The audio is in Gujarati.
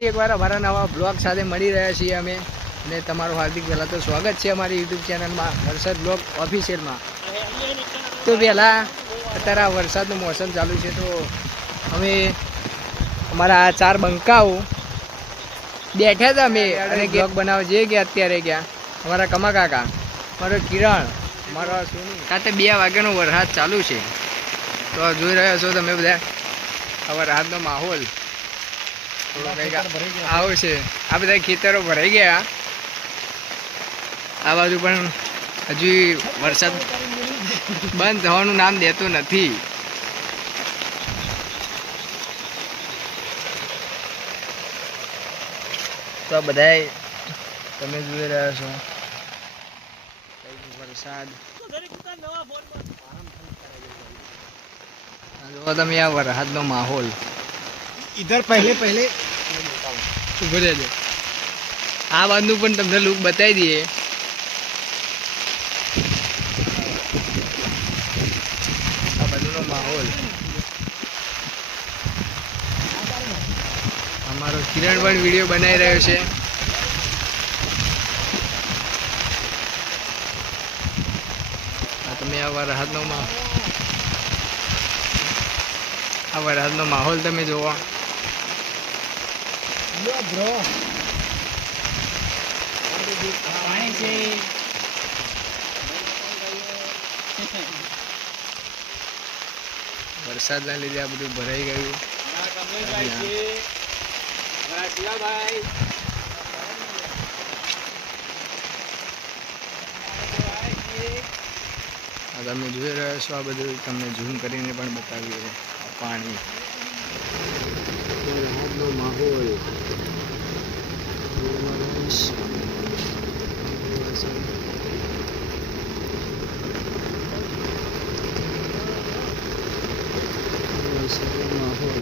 એકવાર અમારા નવા બ્લોગ સાથે મળી રહ્યા છીએ અમે, અને તમારું હાર્દિક પહેલાં તો સ્વાગત છે અમારી યુટ્યુબ ચેનલમાં વરસાદ બ્લોગ ઓફિશિયલમાં. તો પહેલાં અત્યારે આ વરસાદનું મોસમ ચાલુ છે, તો અમે અમારા આ 4 બંકાઓ બેઠા હતા અમે અને બ્લોગ બનાવવા જઈએ ગયા. અત્યારે ગયા અમારા કમા કાકા, મારો કિરણ, મારા સોની. રાતે 2 વાગ્યાનો વરસાદ ચાલુ છે, તો જોઈ રહ્યા છો તમે બધા આ વરસાદનો માહોલ. આવું છે, આ બધા ખેતરો ભરાઈ ગયા. આ બાજુ પણ હજુ વરસાદ બંધ થવાનું નામ દેતું નથી. તો આ બધા તમે જોઈ રહ્યા છો વરસાદ. જો તમે આ વરસાદનો માહોલ. इधर पहले ઉભો રહેજો, આ બાજુનું પણ તમને લુક બતાવી દઈએ. આ બાજુનો માહોલ. અમારો કિરણ પણ વિડીયો બનાવી રહ્યો છે. તમે આ વરસાદનો માહોલ તમે જોવો. વરસાદના લીધે આ બધું ભરાઈ ગયું. તમે જોઈ રહ્યા છો, આ બધું તમને ઝૂમ કરીને પણ બતાવ્યું છે. પાણી, માહોલ. માહોલ